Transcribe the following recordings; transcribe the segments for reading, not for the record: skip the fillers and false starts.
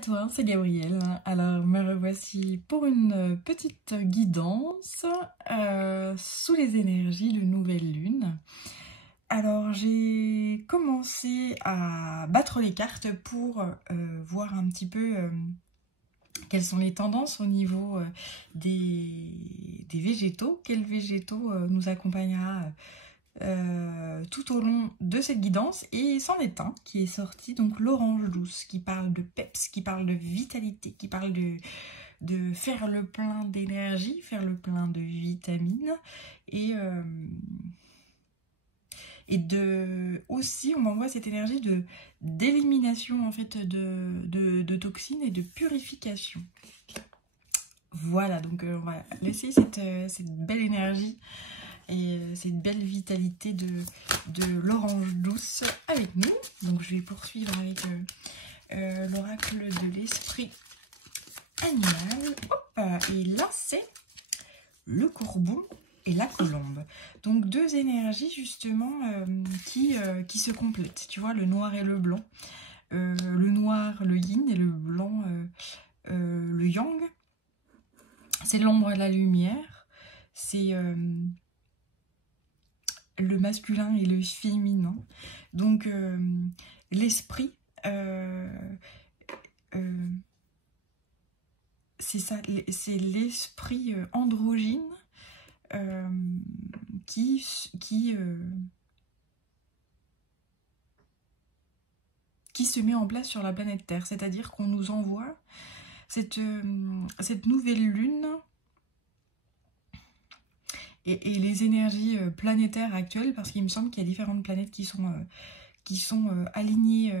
toi, c'est Gabrielle. Alors me revoici pour une petite guidance sous les énergies de nouvelle lune. Alors j'ai commencé à battre les cartes pour voir un petit peu quelles sont les tendances au niveau des végétaux. Quels végétaux nous accompagnera tout au long de cette guidance, et c'en est un qui est sorti, donc l'orange douce, qui parle de peps, qui parle de vitalité, qui parle de faire le plein d'énergie, faire le plein de vitamines, et aussi on m'envoie cette énergie d'élimination en fait de toxines et de purification. Voilà, donc on va laisser cette belle énergie et cette belle vitalité de l'orange douce avec nous. Donc je vais poursuivre avec l'oracle de l'esprit animal. Hop, et là c'est le corbeau et la colombe. Donc deux énergies justement qui se complètent. Tu vois, le noir et le blanc. Le noir, le yin, et le blanc, le yang. C'est l'ombre et la lumière. C'est le masculin et le féminin. Donc l'esprit, c'est ça, c'est l'esprit androgyne qui se met en place sur la planète Terre. C'est-à-dire qu'on nous envoie cette nouvelle lune et les énergies planétaires actuelles, parce qu'il me semble qu'il y a différentes planètes qui sont alignées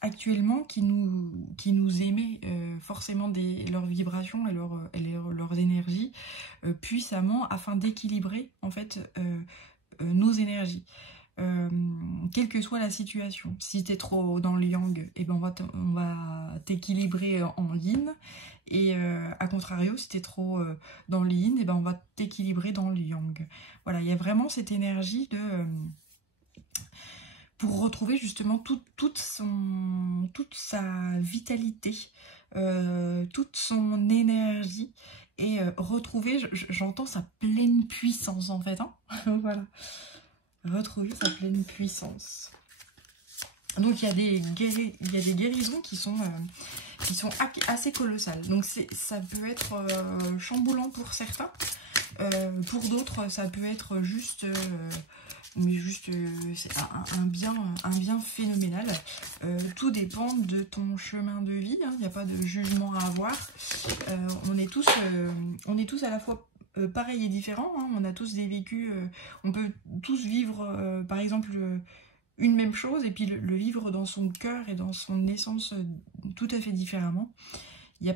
actuellement, qui nous émet forcément leurs vibrations et leurs énergies puissamment, afin d'équilibrer en fait nos énergies. Quelle que soit la situation. Si tu es trop dans le yang, et ben on va t'équilibrer en yin, et à contrario, si tu es trop dans le yin, et ben on va t'équilibrer dans le yang. Voilà, il y a vraiment cette énergie pour retrouver justement toute sa vitalité, toute son énergie, et retrouver, j'entends sa pleine puissance en fait, hein. Voilà. Retrouver sa pleine puissance. Donc il y a des guérisons qui sont assez colossales. Donc ça peut être chamboulant pour certains. Pour d'autres, ça peut être juste c'est un bien phénoménal. Tout dépend de ton chemin de vie, hein. Il n'y a pas de jugement à avoir. On est tous à la fois pareil et différent, hein. On a tous des vécus, on peut tous vivre par exemple une même chose, et puis le vivre dans son cœur et dans son essence tout à fait différemment. Il n'y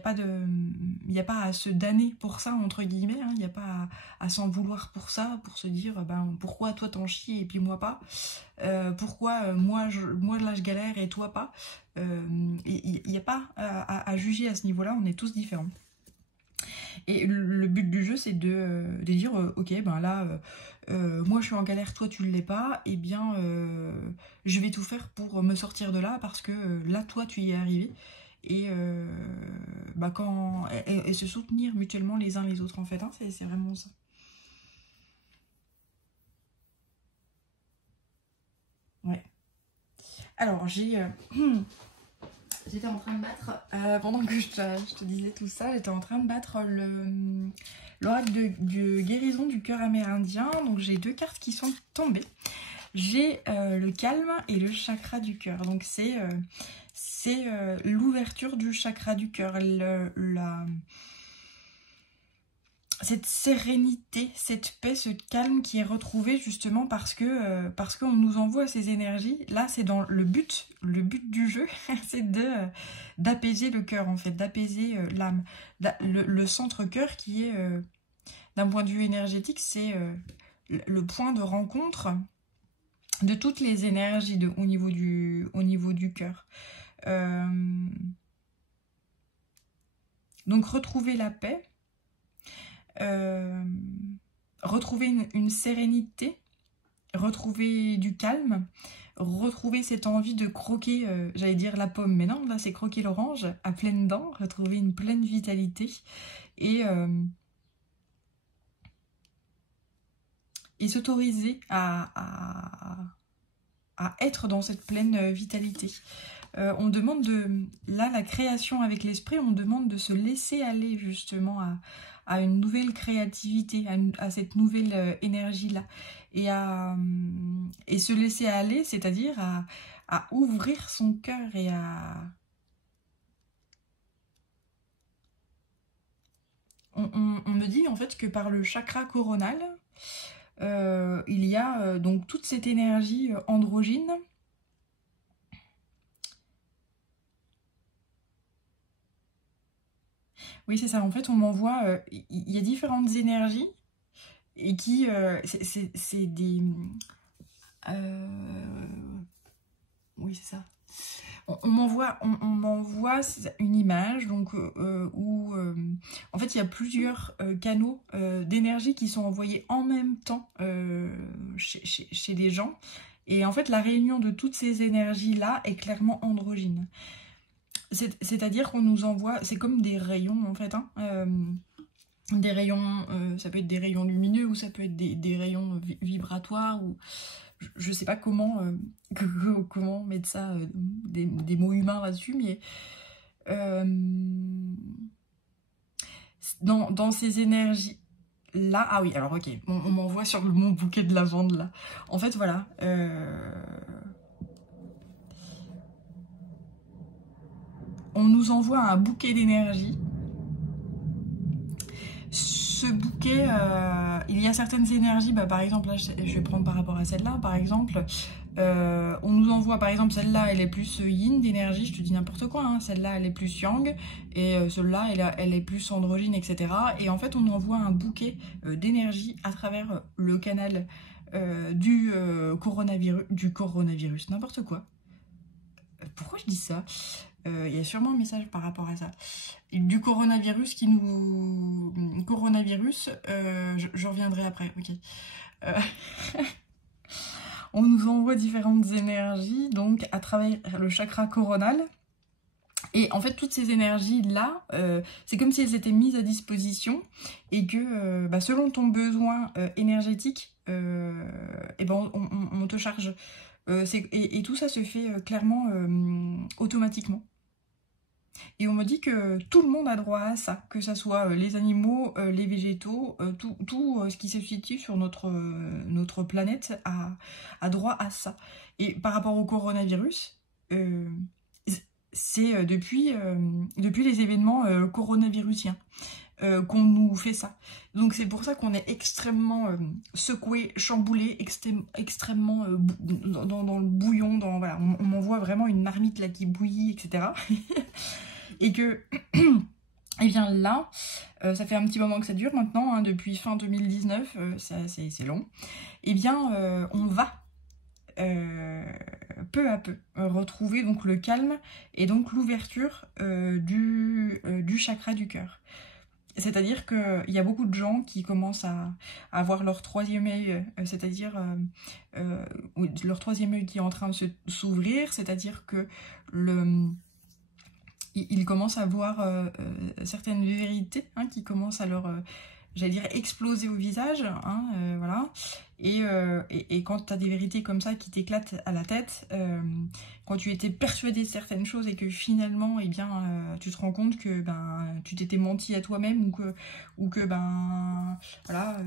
a pas à se damner pour ça, entre guillemets, hein. Il n'y a pas à s'en vouloir pour ça, pour se dire ben, pourquoi toi t'en chies et puis moi pas, pourquoi moi là je galère et toi pas. Il n'y a pas à juger à ce niveau-là, on est tous différents. Et le but du jeu, c'est de dire ok, ben là moi je suis en galère, toi tu ne l'es pas, et bien je vais tout faire pour me sortir de là, parce que là toi tu y es arrivé. Et se soutenir mutuellement les uns les autres en fait, hein, c'est vraiment ça. Ouais. Alors j'étais en train de battre pendant que je te disais tout ça, j'étais en train de battre l'oracle de guérison du cœur amérindien. Donc j'ai deux cartes qui sont tombées. J'ai le calme et le chakra du cœur. Donc c'est l'ouverture du chakra du cœur, cette sérénité, cette paix, ce calme qui est retrouvé justement parce qu'on nous envoie ces énergies. Là, c'est dans le but du jeu, c'est d'apaiser le cœur en fait, d'apaiser l'âme, le centre cœur qui est, d'un point de vue énergétique, c'est le point de rencontre de toutes les énergies au niveau du cœur. Donc retrouver la paix, retrouver une sérénité, retrouver du calme, retrouver cette envie de croquer, j'allais dire la pomme, mais non, là c'est croquer l'orange à pleines dents, retrouver une pleine vitalité et s'autoriser à être dans cette pleine vitalité. On demande là, la création avec l'esprit, on demande de se laisser aller justement à une nouvelle créativité, à cette nouvelle énergie-là. Et se laisser aller, c'est-à-dire à ouvrir son cœur et on me dit en fait que par le chakra coronal, il y a donc toute cette énergie androgyne. Oui, c'est ça. En fait, on m'envoie... Il y a différentes énergies et qui... c'est des... oui, c'est ça. On m'envoie une image donc, où... en fait, il y a plusieurs canaux d'énergie qui sont envoyés en même temps chez les gens. Et en fait, la réunion de toutes ces énergies-là est clairement androgyne. C'est-à-dire qu'on nous envoie, c'est comme des rayons en fait, hein, des rayons, ça peut être des rayons lumineux ou ça peut être des rayons vibratoires ou je sais pas comment, comment mettre ça, des mots humains là-dessus, mais dans ces énergies là, ah oui, alors ok, on m'envoie sur mon bouquet de lavande là. En fait voilà. On nous envoie un bouquet d'énergie. Ce bouquet, il y a certaines énergies, bah, par exemple, là, je vais prendre par rapport à celle-là, par exemple, on nous envoie, par exemple, celle-là, elle est plus yin d'énergie, je te dis n'importe quoi, hein, celle-là, elle est plus yang, et celle-là, elle est plus androgyne, etc. Et en fait, on envoie un bouquet d'énergie à travers le canal du coronavirus, n'importe quoi. Pourquoi je dis ça ? Il y a sûrement un message par rapport à ça. Et du coronavirus qui nous... Coronavirus, je reviendrai après, ok. On nous envoie différentes énergies, donc à travers le chakra coronal. Et en fait, toutes ces énergies-là, c'est comme si elles étaient mises à disposition et que bah, selon ton besoin énergétique, et ben, on te charge. Et tout ça se fait clairement automatiquement. Et on me dit que tout le monde a droit à ça, que ce soit les animaux, les végétaux, tout ce qui se situe sur notre planète a droit à ça. Et par rapport au coronavirus, c'est depuis les événements coronavirusiens qu'on nous fait ça. Donc c'est pour ça qu'on est extrêmement secoué, chamboulé, extrêmement dans le bouillon, voilà, on m'envoie vraiment une marmite là qui bouillit, etc. Et que, et bien là, ça fait un petit moment que ça dure maintenant, hein, depuis fin 2019, c'est long, et bien on va peu à peu retrouver donc le calme et donc l'ouverture du chakra du cœur. C'est-à-dire qu'il y a beaucoup de gens qui commencent à avoir leur troisième œil, c'est-à-dire leur troisième œil qui est en train de s'ouvrir, c'est-à-dire que ils commencent à voir certaines vérités hein, qui commencent à leur, j'allais dire, exploser au visage, hein, voilà. Et quand tu as des vérités comme ça qui t'éclatent à la tête, quand tu étais persuadé de certaines choses et que finalement, eh bien, tu te rends compte que ben, tu t'étais menti à toi-même ou que ben, voilà,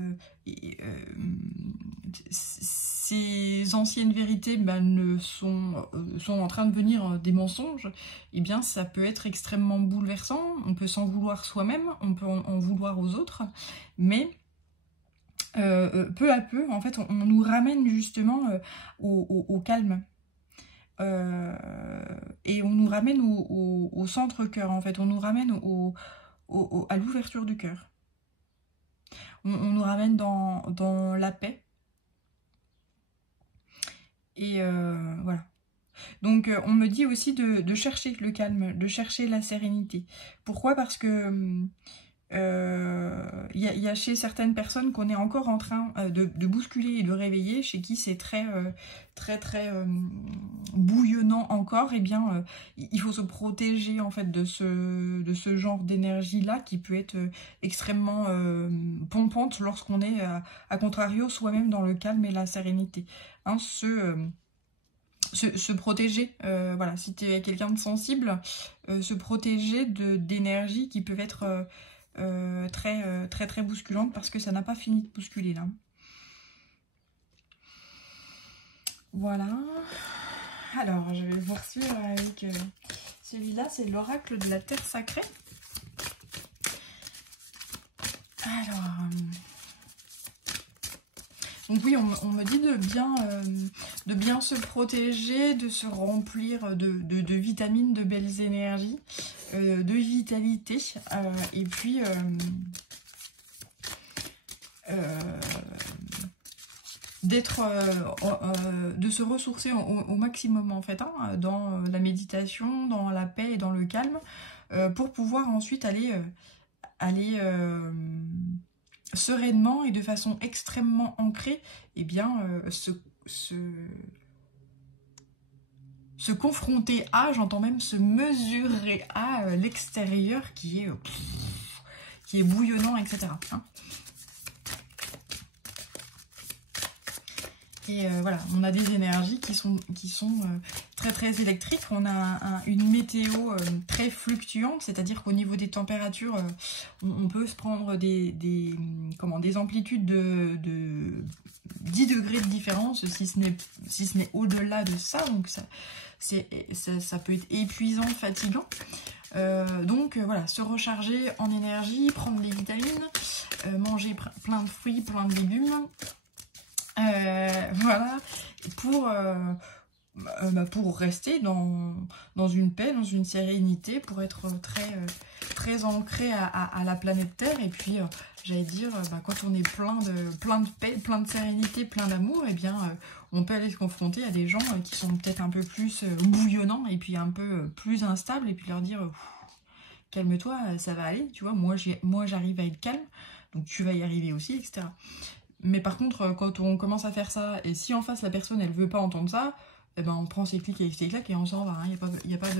ces anciennes vérités ben, sont en train de devenir des mensonges, eh bien, ça peut être extrêmement bouleversant. On peut s'en vouloir soi-même, on peut en vouloir aux autres, mais peu à peu, en fait, on nous ramène justement au calme. Et on nous ramène au centre-cœur, en fait. On nous ramène à l'ouverture du cœur. On nous ramène dans la paix. Et voilà. Donc on me dit aussi de chercher le calme, de chercher la sérénité. Pourquoi ? Parce que y a chez certaines personnes qu'on est encore en train de bousculer et de réveiller, chez qui c'est très bouillonnant encore, et bien il faut se protéger en fait de ce genre d'énergie là qui peut être extrêmement pompante lorsqu'on est à contrario soi-même dans le calme et la sérénité. Hein, se protéger, voilà, si tu es quelqu'un de sensible, se protéger d'énergies qui peuvent être très bousculantes, parce que ça n'a pas fini de bousculer là. Voilà. Alors, je vais vous poursuivre avec celui-là, c'est l'oracle de la terre sacrée. Alors... donc oui, on me dit de bien se protéger, de se remplir de vitamines, de belles énergies, de vitalité, et puis de se ressourcer au maximum en fait, hein, dans la méditation, dans la paix et dans le calme, pour pouvoir ensuite aller sereinement et de façon extrêmement ancrée, eh bien, se confronter à, j'entends même se mesurer à l'extérieur qui est bouillonnant, etc. Hein. Et voilà, on a des énergies qui sont très électriques. On a une météo très fluctuante, c'est-à-dire qu'au niveau des températures, on peut se prendre des amplitudes de 10 degrés de différence, si ce n'est au-delà de ça. Donc ça peut être épuisant, fatigant. Donc voilà, se recharger en énergie, prendre des vitamines, manger plein de fruits, plein de légumes. Voilà, pour rester dans une paix, dans une sérénité, pour être très ancré à la planète Terre. Et puis, j'allais dire, quand on est plein de paix, plein de sérénité, plein d'amour, et bien, on peut aller se confronter à des gens qui sont peut-être un peu plus bouillonnants et puis un peu plus instables, et puis leur dire calme-toi, ça va aller, tu vois, moi j'arrive à être calme, donc tu vas y arriver aussi, etc. Mais par contre, quand on commence à faire ça, et si en face la personne elle veut pas entendre ça, eh ben on prend ses clics et ses claques et on s'en va. Il n'y a pas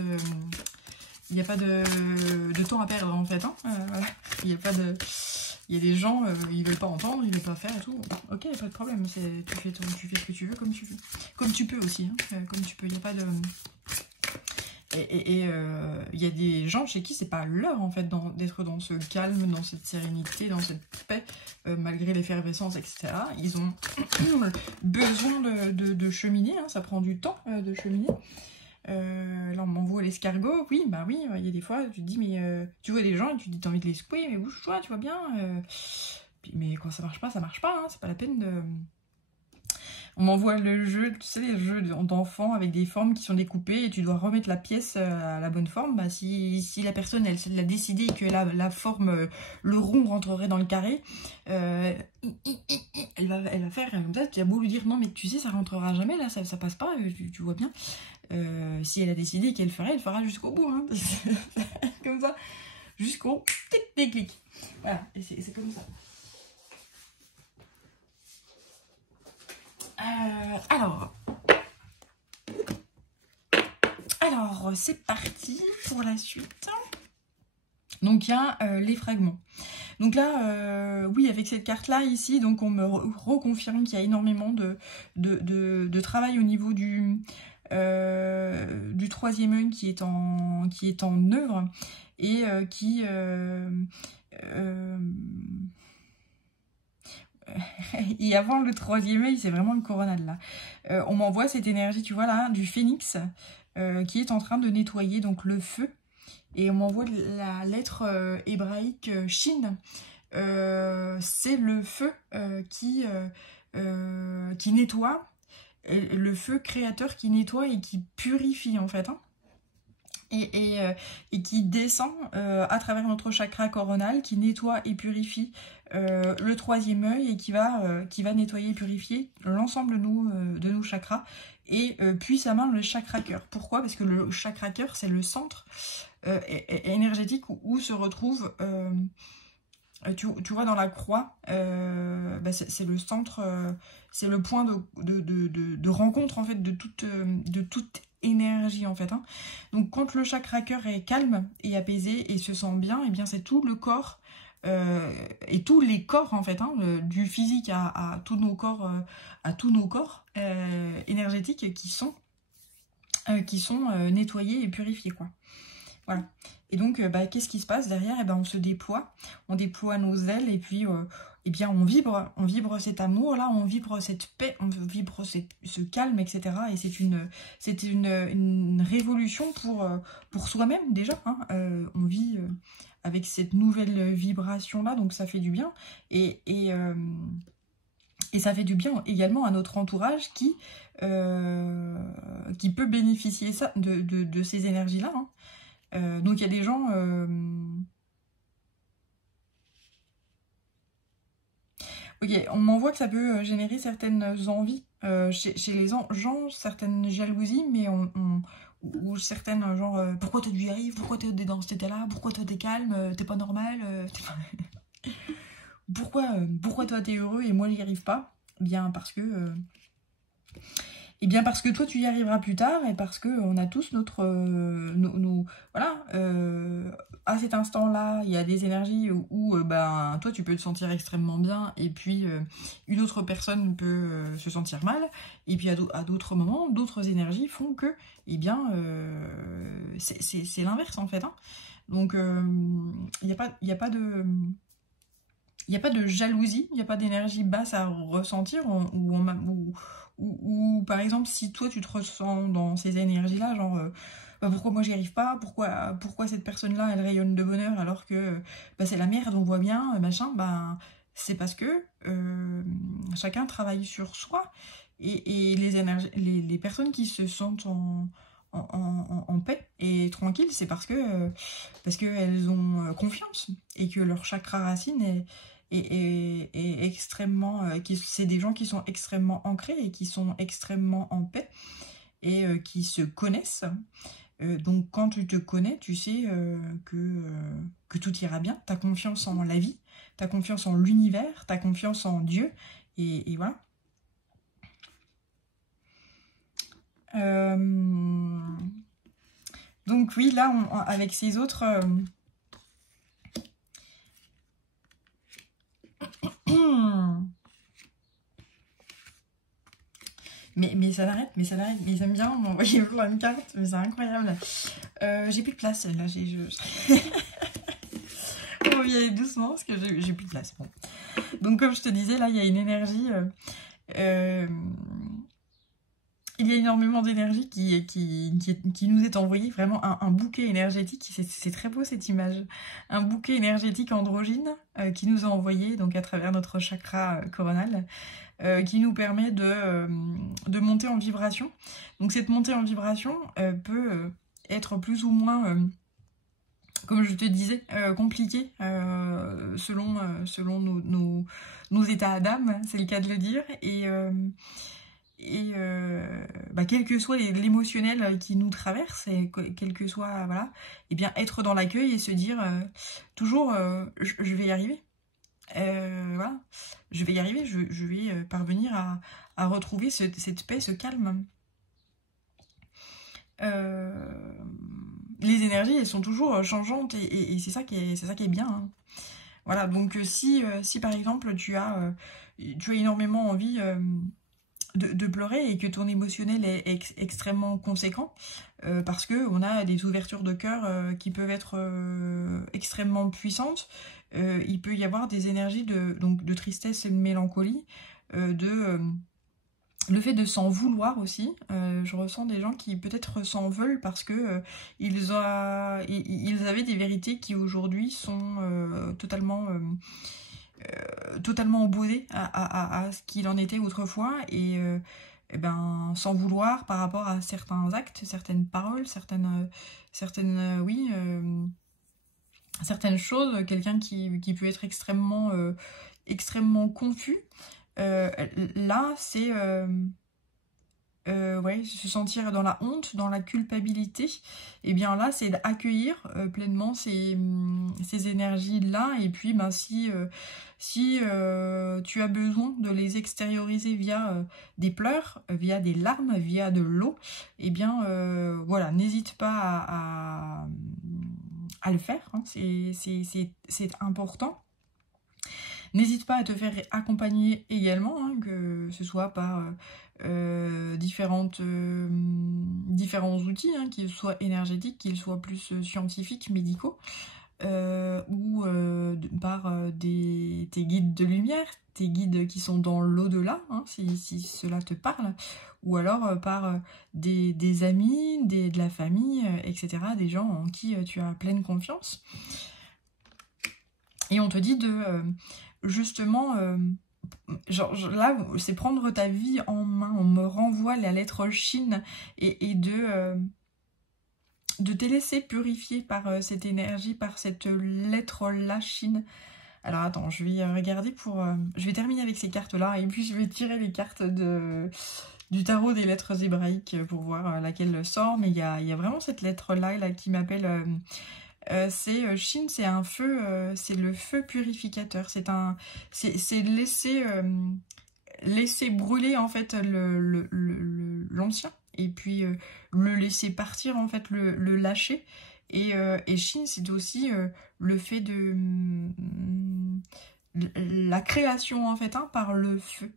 de temps à perdre en fait. Hein. Voilà. Il y a des gens, ils veulent pas entendre, ils veulent pas faire et tout. Ok, y a pas de problème. Tu fais ce que tu veux comme tu peux aussi. Hein. Comme tu peux. Il n'y a pas de. Et y a des gens chez qui c'est pas l'heure en fait d'être dans ce calme, dans cette sérénité, dans cette paix, malgré l'effervescence, etc. Ils ont besoin de cheminer, hein, ça prend du temps de cheminer. Là on m'envoie l'escargot, oui, bah oui, il y a des fois tu te dis, mais tu vois des gens et tu te dis t'as envie de les secouer, mais bouge-toi, tu vois bien. Mais quand ça marche pas, hein, c'est pas la peine de... On m'envoie le jeu, tu sais, les jeux d'enfants avec des formes qui sont découpées et tu dois remettre la pièce à la bonne forme. Bah, si la personne, elle l'a décidé que la forme, le rond rentrerait dans le carré, elle va faire comme ça. Tu as beau lui dire non, mais tu sais, ça rentrera jamais, là, ça passe pas, tu vois bien. Si elle a décidé qu'elle ferait, elle fera jusqu'au bout. Hein. Comme ça, jusqu'au tic-tic-clic. Voilà, et c'est comme ça. Alors c'est parti pour la suite. Donc il y a les fragments. Donc là, oui, avec cette carte-là ici, donc on me reconfirme qu'il y a énormément de travail au niveau du troisième œil qui est en œuvre et qui... et avant le troisième œil, c'est vraiment le coronal là. On m'envoie cette énergie, tu vois là, du phénix qui est en train de nettoyer donc le feu. Et on m'envoie la lettre hébraïque Shin. C'est le feu qui nettoie, le feu créateur qui nettoie et qui purifie en fait. Hein. Et qui descend à travers notre chakra coronal, qui nettoie et purifie le troisième œil et qui va nettoyer et purifier l'ensemble de nos chakras et puissamment le chakra cœur. Pourquoi? Parce que le chakra cœur, c'est le centre énergétique où se retrouve tu vois dans la croix, bah, c'est le centre, c'est le point de rencontre en fait de toute énergie en fait. Hein. Donc quand le chakra cœur est calme et apaisé et se sent bien, et bien c'est tout le corps et tous les corps en fait, hein, du physique à tous nos corps, énergétiques qui sont nettoyés et purifiés quoi. Voilà. Et donc, bah, qu'est-ce qui se passe derrière? Et ben, on déploie nos ailes et puis, eh bien, on vibre cet amour-là, on vibre cette paix, on vibre ce calme, etc. Et c'est une révolution pour soi-même déjà. Hein. On vit avec cette nouvelle vibration-là, donc ça fait du bien. Et ça fait du bien également à notre entourage qui peut bénéficier de ces énergies-là. Hein. Donc il y a des gens... Ok, on m'envoie que ça peut générer certaines envies chez les gens, certaines jalousies, mais ou certaines genre pourquoi toi tu y arrives, pourquoi t'es dans cet état-là, pourquoi toi t'es calme, t'es pas normal, pourquoi toi t'es heureux et moi j'y arrive pas? Bien parce que... Eh bien parce que toi tu y arriveras plus tard et parce qu'on a tous notre... voilà, à cet instant-là, il y a des énergies où ben, toi tu peux te sentir extrêmement bien et puis une autre personne peut se sentir mal. Et puis à d'autres moments, d'autres énergies font que, eh bien, c'est l'inverse en fait. Hein. Donc il n'y a pas de... Il n'y a pas de jalousie, il n'y a pas d'énergie basse à ressentir, ou par exemple, si toi tu te ressens dans ces énergies-là, genre bah, pourquoi moi j'y arrive pas, pourquoi cette personne-là elle rayonne de bonheur alors que bah, c'est la merde, on voit bien, machin, bah, c'est parce que chacun travaille sur soi et les personnes qui se sentent en paix et tranquilles, c'est parce qu'elles ont confiance et que leur chakra racine est extrêmement... c'est des gens qui sont extrêmement ancrés et qui sont extrêmement en paix et qui se connaissent. Donc quand tu te connais, tu sais que tout ira bien. Tu as confiance en la vie, tu as confiance en l'univers, tu as confiance en Dieu. Et voilà. Donc oui, là, avec ces autres... Mais ça l'arrête, mais ils aiment bien m'envoyer plein de cartes, mais c'est incroyable. J'ai plus de place, là, on va y aller doucement, parce que j'ai plus de place. Bon. Donc comme je te disais, là, il y a une énergie... il y a énormément d'énergie qui nous est envoyée, vraiment un bouquet énergétique, c'est très beau cette image, un bouquet énergétique androgyne qui nous a envoyé donc à travers notre chakra coronal, qui nous permet de monter en vibration. Donc cette montée en vibration peut être plus ou moins, comme je te disais, compliquée selon nos états d'âme, c'est le cas de le dire, et bah, quel que soit l'émotionnel qui nous traverse, et quel que soit, voilà, et bien être dans l'accueil et se dire toujours je vais y arriver. Voilà, je vais y arriver, je vais parvenir à retrouver cette paix, ce calme. Les énergies, elles sont toujours changeantes et c'est ça qui est bien. Hein. Voilà, donc si par exemple tu as énormément envie de pleurer et que ton émotionnel est extrêmement conséquent, parce qu'on a des ouvertures de cœur qui peuvent être extrêmement puissantes, il peut y avoir des énergies de tristesse et de mélancolie, le fait de s'en vouloir aussi. Je ressens des gens qui peut-être s'en veulent parce que ils avaient des vérités qui aujourd'hui sont totalement opposées à ce qu'il en était autrefois, et ben, s'en vouloir par rapport à certains actes, certaines paroles, certaines choses, quelqu'un qui peut être extrêmement confus. Là, c'est ouais, se sentir dans la honte, dans la culpabilité, et bien là, c'est d'accueillir pleinement ces énergies-là. Et puis, ben, si tu as besoin de les extérioriser via des pleurs, via des larmes, via de l'eau, et bien, voilà, n'hésite pas à le faire, hein, c'est important. N'hésite pas à te faire accompagner également, hein, que ce soit par différents outils, hein, qu'ils soient énergétiques, qu'ils soient plus scientifiques, médicaux, ou par tes guides de lumière, tes guides qui sont dans l'au-delà, hein, si cela te parle, ou alors par des amis, de la famille, etc., des gens en qui tu as pleine confiance. Et on te dit de justement, là, c'est prendre ta vie en main. On me renvoie la lettre Shin et de te laisser purifier par cette énergie, par cette lettre-là, Shin. Alors attends, je vais regarder pour... je vais terminer avec ces cartes-là et puis je vais tirer les cartes du tarot des lettres hébraïques pour voir laquelle sort. Mais il y a vraiment cette lettre-là là, qui m'appelle... Shin, c'est un feu, c'est le feu purificateur. C'est laisser brûler en fait l'ancien et puis le laisser partir en fait, le lâcher. Et Shin, c'est aussi le fait de la création en fait, hein, par le feu.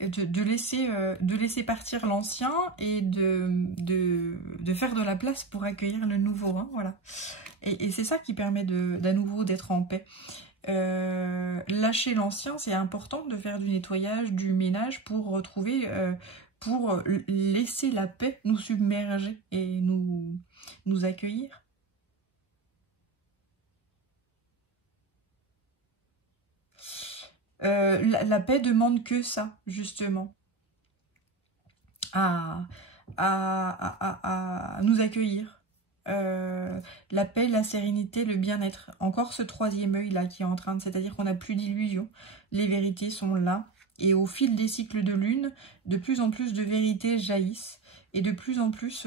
De laisser partir l'ancien et de faire de la place pour accueillir le nouveau, hein, voilà. Et c'est ça qui permet d'à nouveau d'être en paix. Lâcher l'ancien, c'est important de faire du nettoyage, du ménage pour retrouver, pour laisser la paix nous submerger et nous accueillir. La paix demande que ça, justement, à nous accueillir. La paix, la sérénité, le bien-être. Encore ce troisième œil là qui est en train de... C'est-à-dire qu'on n'a plus d'illusions. Les vérités sont là. Et au fil des cycles de lune, de plus en plus de vérités jaillissent. Et de plus en plus,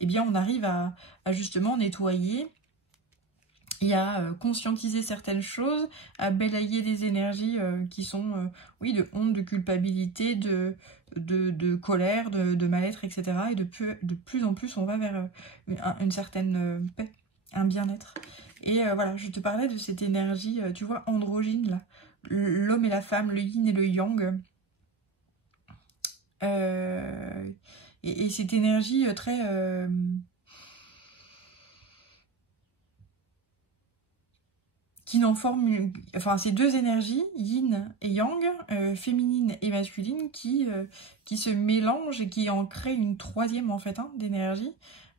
eh bien, on arrive à justement nettoyer et à conscientiser certaines choses, à balayer des énergies qui sont, oui, de honte, de culpabilité, de colère, de mal-être, etc. Et de plus en plus, on va vers une certaine paix, un bien-être. Et voilà, je te parlais de cette énergie, tu vois, androgyne, là. L'homme et la femme, le yin et le yang. Et cette énergie très... qui n'en forment, enfin ces deux énergies, yin et yang, féminine et masculine, qui se mélangent et qui en créent une troisième en fait, hein, d'énergie.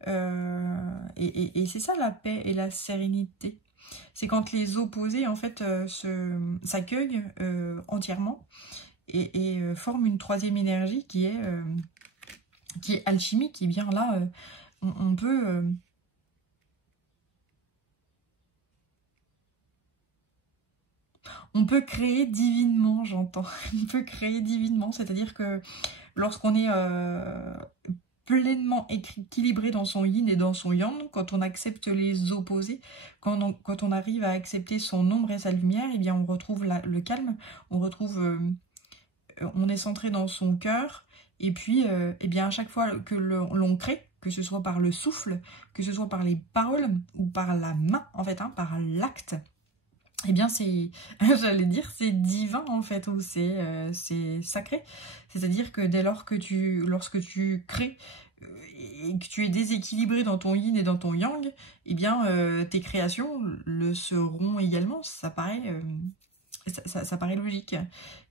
Et c'est ça la paix et la sérénité. C'est quand les opposés en fait s'accueillent entièrement et forment une troisième énergie qui est alchimique. Et bien là, on peut... on peut créer divinement, j'entends. On peut créer divinement, c'est-à-dire que lorsqu'on est pleinement équilibré dans son yin et dans son yang, quand on accepte les opposés, quand on arrive à accepter son ombre et sa lumière, eh bien on retrouve le calme, on retrouve, on est centré dans son cœur, et puis eh bien à chaque fois que l'on crée, que ce soit par le souffle, que ce soit par les paroles ou par la main, en fait, hein, par l'acte, eh bien c'est, j'allais dire, c'est divin en fait, ou c'est sacré. C'est-à-dire que dès lors que lorsque tu crées et que tu es déséquilibré dans ton yin et dans ton yang, eh bien tes créations le seront également. Ça paraît, ça paraît logique.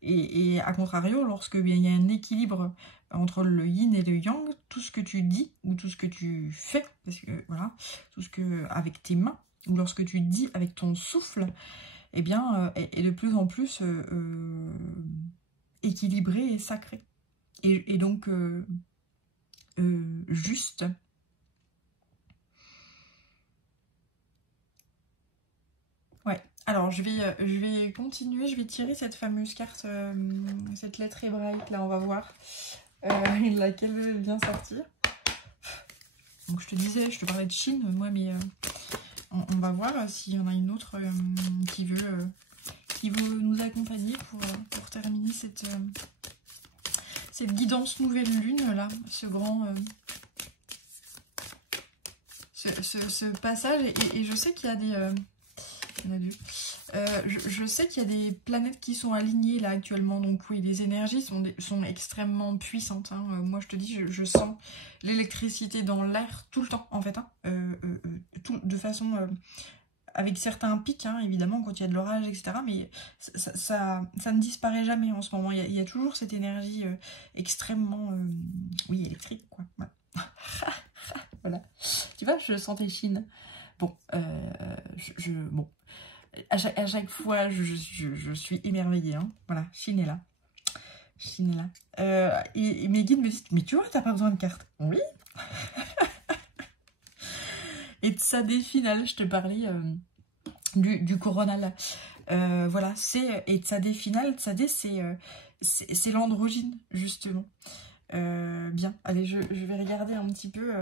Et à contrario, lorsque bien, il y a un équilibre entre le yin et le yang, tout ce que tu dis ou tout ce que tu fais, parce que voilà, tout ce que avec tes mains, ou lorsque tu dis avec ton souffle, eh bien, est de plus en plus équilibré et sacré. Et donc, juste. Ouais. Alors, je vais continuer, je vais tirer cette fameuse carte, cette lettre hébraïque, là, on va voir laquelle vient sortir. Donc, je te disais, je te parlais de Chine, moi, mais on va voir s'il y en a une autre qui veut nous accompagner pour terminer cette guidance nouvelle lune, là, ce grand... ce passage, et je sais qu'il y a des... il y en a deux. Je sais qu'il y a des planètes qui sont alignées là actuellement, donc oui, les énergies sont extrêmement puissantes. Hein. Moi je te dis, je sens l'électricité dans l'air tout le temps en fait, hein. De façon avec certains pics, hein, évidemment, quand il y a de l'orage, etc. Mais ça ne disparaît jamais en ce moment. Il y a toujours cette énergie extrêmement oui, électrique, quoi. Voilà. Voilà. Tu vois, je sentais Chine. Bon, bon. À chaque fois, je suis émerveillée. Hein. Voilà, Chine est là. Chine est là. Et mes guides me disent, mais tu vois, t'as pas besoin de carte. Oui. Et de sa finale, je te parlais du coronal. Voilà, et de sa finale, Tsadé, c'est l'androgyne, justement. Bien, allez, je vais regarder un petit peu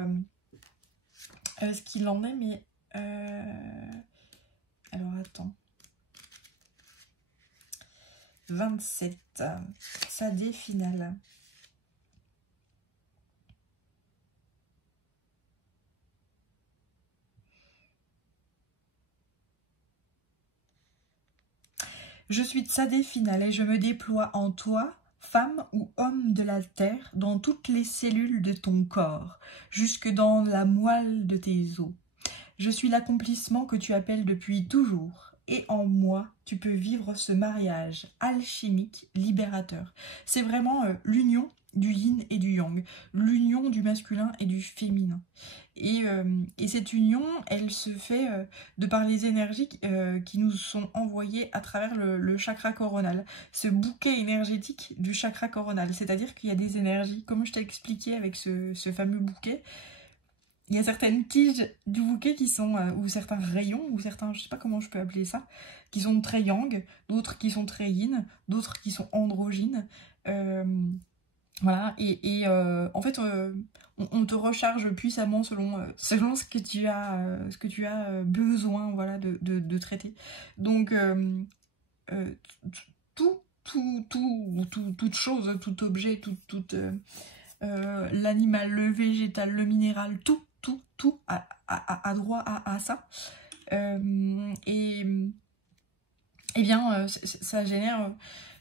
ce qu'il en est, mais... alors, attends. 27, Tsadé finale. Je suis Tsadé finale et je me déploie en toi, femme ou homme de la terre, dans toutes les cellules de ton corps, jusque dans la moelle de tes os. Je suis l'accomplissement que tu appelles depuis toujours, et en moi, tu peux vivre ce mariage alchimique libérateur. C'est vraiment l'union du yin et du yang, l'union du masculin et du féminin. Et cette union, elle se fait de par les énergies qui nous sont envoyées à travers le chakra coronal, ce bouquet énergétique du chakra coronal. C'est-à-dire qu'il y a des énergies, comme je t'ai expliqué avec ce fameux bouquet, il y a certaines tiges du bouquet qui sont, ou certains rayons, ou certains, je sais pas comment je peux appeler ça, qui sont très yang, d'autres qui sont très yin, d'autres qui sont androgynes. Voilà, et en fait, on te recharge puissamment selon ce que tu as besoin, voilà, de traiter. Donc, toute chose, tout objet, l'animal, le végétal, le minéral, tout a droit à ça. Et bien, ça génère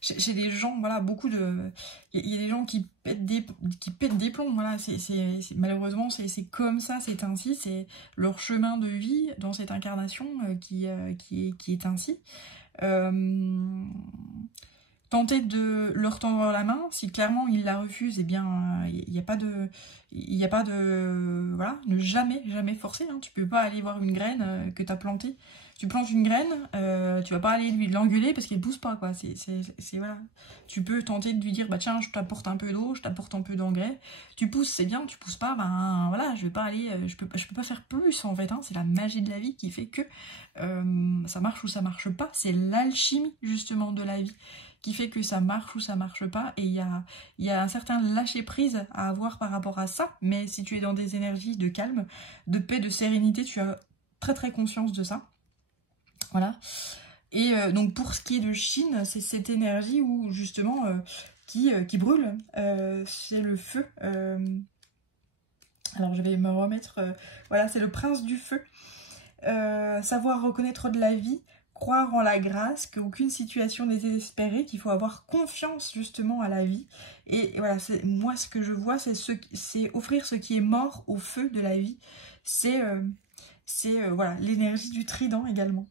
chez des gens, voilà, beaucoup de... Il y a des gens qui pètent des plombs, voilà, malheureusement, c'est comme ça, c'est ainsi, c'est leur chemin de vie dans cette incarnation qui est ainsi. Tenter de leur tendre la main, si clairement ils la refusent, eh bien, il n'y a pas de... Voilà, ne jamais forcer, hein. Tu peux pas aller voir une graine que tu as plantée. Tu plantes une graine, tu vas pas aller lui l'engueuler parce qu'elle pousse pas, quoi. Voilà. Tu peux tenter de lui dire, bah tiens, je t'apporte un peu d'eau, je t'apporte un peu d'engrais. Tu pousses, c'est bien, tu pousses pas, ben voilà, je vais pas aller, je peux pas faire plus, en fait, hein. C'est la magie de la vie qui fait que ça marche ou ça marche pas. C'est l'alchimie, justement, de la vie qui fait que ça marche ou ça marche pas, et il y a un certain lâcher-prise à avoir par rapport à ça, mais si tu es dans des énergies de calme, de paix, de sérénité, tu as très conscience de ça. Voilà. Et donc pour ce qui est de Chine, c'est cette énergie où justement qui brûle, c'est le feu. Alors je vais me remettre, voilà, c'est le prince du feu. Savoir reconnaître de la vie, croire en la grâce, qu'aucune situation n'est désespérée, qu'il faut avoir confiance justement à la vie. Et voilà, moi ce que je vois, c'est offrir ce qui est mort au feu de la vie. C'est voilà, l'énergie du trident également.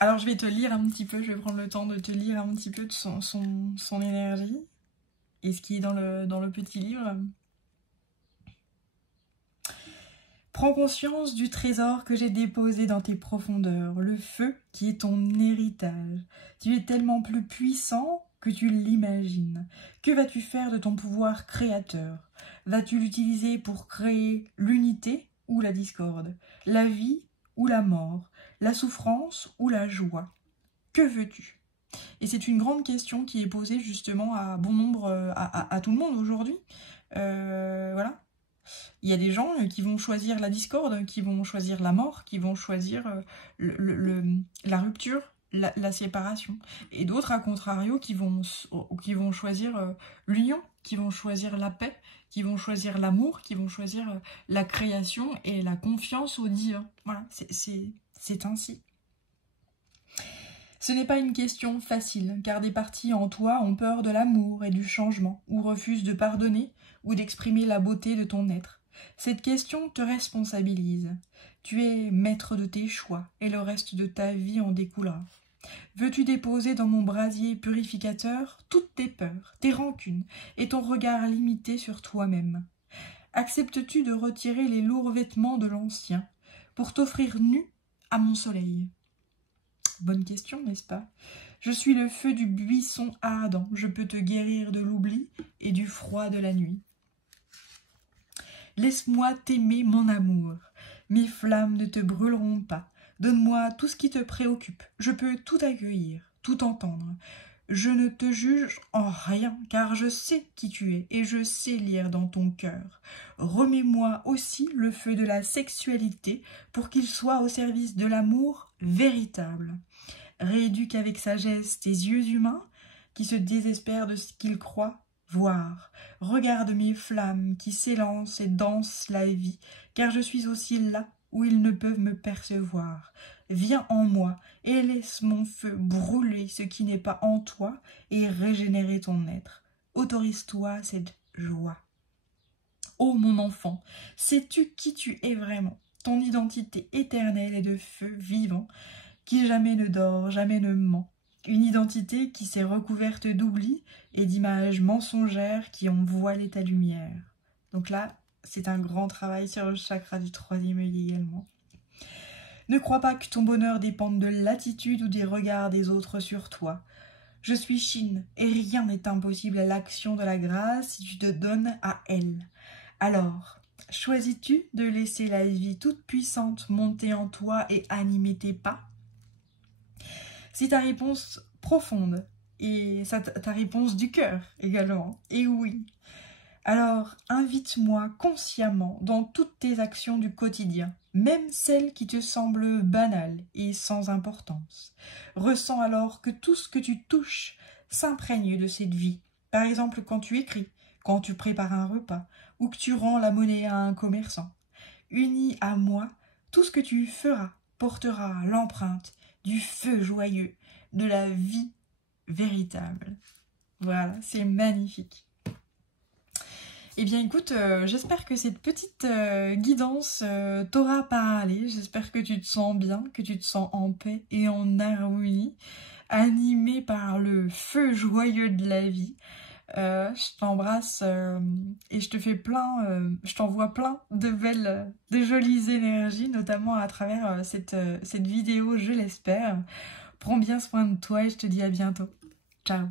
Alors je vais te lire un petit peu, je vais prendre le temps de te lire un petit peu de son énergie et ce qui est dans le petit livre. Prends conscience du trésor que j'ai déposé dans tes profondeurs, le feu qui est ton héritage. Tu es tellement plus puissant que tu l'imagines? Que vas-tu faire de ton pouvoir créateur? Vas-tu l'utiliser pour créer l'unité ou la discorde? La vie ou la mort? La souffrance ou la joie? Que veux-tu? Et c'est une grande question qui est posée justement à bon nombre, à tout le monde aujourd'hui. Voilà. Il y a des gens qui vont choisir la discorde, qui vont choisir la mort, qui vont choisir la rupture, la séparation. Et d'autres, à contrario, qui vont choisir l'union, qui vont choisir la paix, qui vont choisir l'amour, qui vont choisir la création et la confiance au divin. Voilà, c'est ainsi. Ce n'est pas une question facile, car des parties en toi ont peur de l'amour et du changement, ou refusent de pardonner, ou d'exprimer la beauté de ton être. Cette question te responsabilise. Tu es maître de tes choix, et le reste de ta vie en découlera. Veux-tu déposer dans mon brasier purificateur toutes tes peurs, tes rancunes, et ton regard limité sur toi-même? Acceptes-tu de retirer les lourds vêtements de l'ancien, pour t'offrir nu à mon soleil? Bonne question, n'est-ce pas? Je suis le feu du buisson ardent, je peux te guérir de l'oubli et du froid de la nuit. Laisse-moi t'aimer, mon amour, mes flammes ne te brûleront pas. Donne-moi tout ce qui te préoccupe, je peux tout accueillir, tout entendre. Je ne te juge en rien, car je sais qui tu es et je sais lire dans ton cœur. Remets-moi aussi le feu de la sexualité pour qu'il soit au service de l'amour véritable. Rééduque avec sagesse tes yeux humains qui se désespèrent de ce qu'ils croient voir. Regarde mes flammes qui s'élancent et dansent la vie, car je suis aussi là où ils ne peuvent me percevoir. Viens en moi et laisse mon feu brûler ce qui n'est pas en toi et régénérer ton être. Autorise-toi cette joie. Ô mon enfant, sais-tu qui tu es vraiment? Ton identité éternelle est de feu vivant, qui jamais ne dort, jamais ne ment. Une identité qui s'est recouverte d'oubli et d'images mensongères qui ont voilé ta lumière. Donc là, c'est un grand travail sur le chakra du 3e œil également. Ne crois pas que ton bonheur dépende de l'attitude ou des regards des autres sur toi. Je suis Chine et rien n'est impossible à l'action de la grâce si tu te donnes à elle. Alors, choisis-tu de laisser la vie toute puissante monter en toi et animer tes pas? Si ta réponse profonde et ta réponse du cœur également, et oui, alors invite-moi consciemment dans toutes tes actions du quotidien, même celles qui te semblent banales et sans importance. Ressens alors que tout ce que tu touches s'imprègne de cette vie. Par exemple, quand tu écris, quand tu prépares un repas, ou que tu rends la monnaie à un commerçant. Uni à moi, tout ce que tu feras portera l'empreinte du feu joyeux, de la vie véritable. Voilà, c'est magnifique. Eh bien écoute, j'espère que cette petite guidance t'aura parlé. J'espère que tu te sens bien, que tu te sens en paix et en harmonie, animé par le feu joyeux de la vie. Je t'embrasse et je te fais je t'envoie plein de jolies énergies, notamment à travers cette vidéo, je l'espère. Prends bien soin de toi et je te dis à bientôt. Ciao.